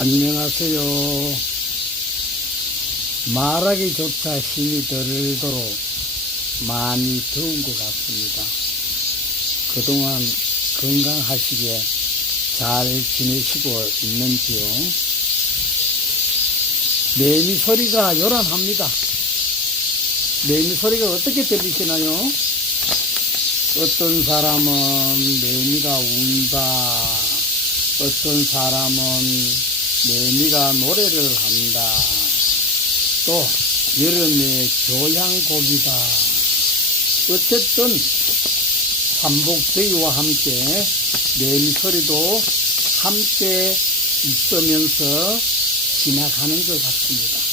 안녕하세요. 말하기조차 힘이 들도록 많이 더운 것 같습니다. 그동안 건강하시게 잘 지내시고 있는지요? 매미 소리가 요란합니다. 매미 소리가 어떻게 들리시나요? 어떤 사람은 매미가 운다. 어떤 사람은 매미가 노래를 한다. 또 여름의 교향곡이다. 어쨌든 삼복더위와 함께 매미 소리도 함께 있으면서 지나가는 것 같습니다.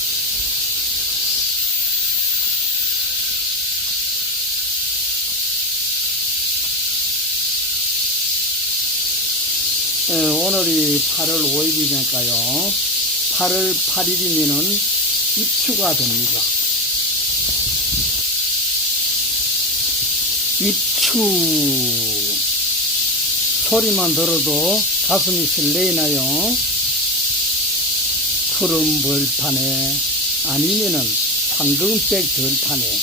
에, 오늘이 8월 5일이니까요. 8월 8일이면은 입추가 됩니다. 입추 소리만 들어도 가슴이 설레이나요. 푸른 벌판에 아니면은 황금색 들판에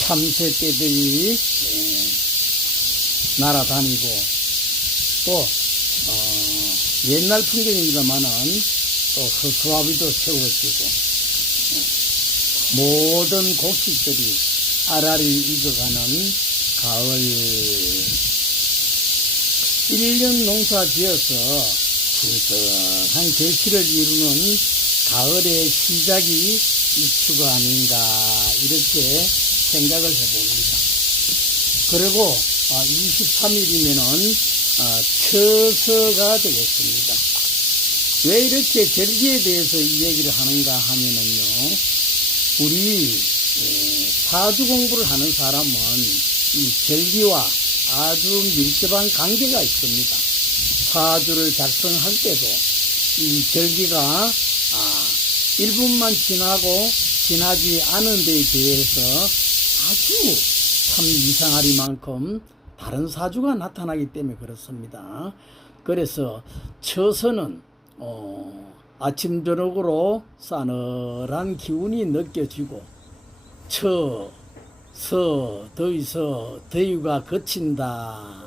참새떼들이 예, 날아다니고 또 어, 옛날 풍경입니다만은 또 허수아비도 세워지고 예, 모든 곡식들이 알알이 익어가는 가을 1년 농사 지어서 풍성한 결실을 이루는 가을의 시작이 입추가 아닌가 이렇게 생각을 해봅니다. 그리고 23일이면은 처서가 되겠습니다. 왜 이렇게 절기에 대해서 이 얘기를 하는가 하면은요, 우리 에, 사주 공부를 하는 사람은 이 절기와 아주 밀접한 관계가 있습니다. 사주를 작성할 때도 이 절기가 아, 1분만 지나고 지나지 않은 데에 대해서 아주 참 이상하리만큼 다른 사주가 나타나기 때문에 그렇습니다. 그래서 처서는 어, 아침 저녁으로 싸늘한 기운이 느껴지고 처, 서, 더위서 더위가 그친다.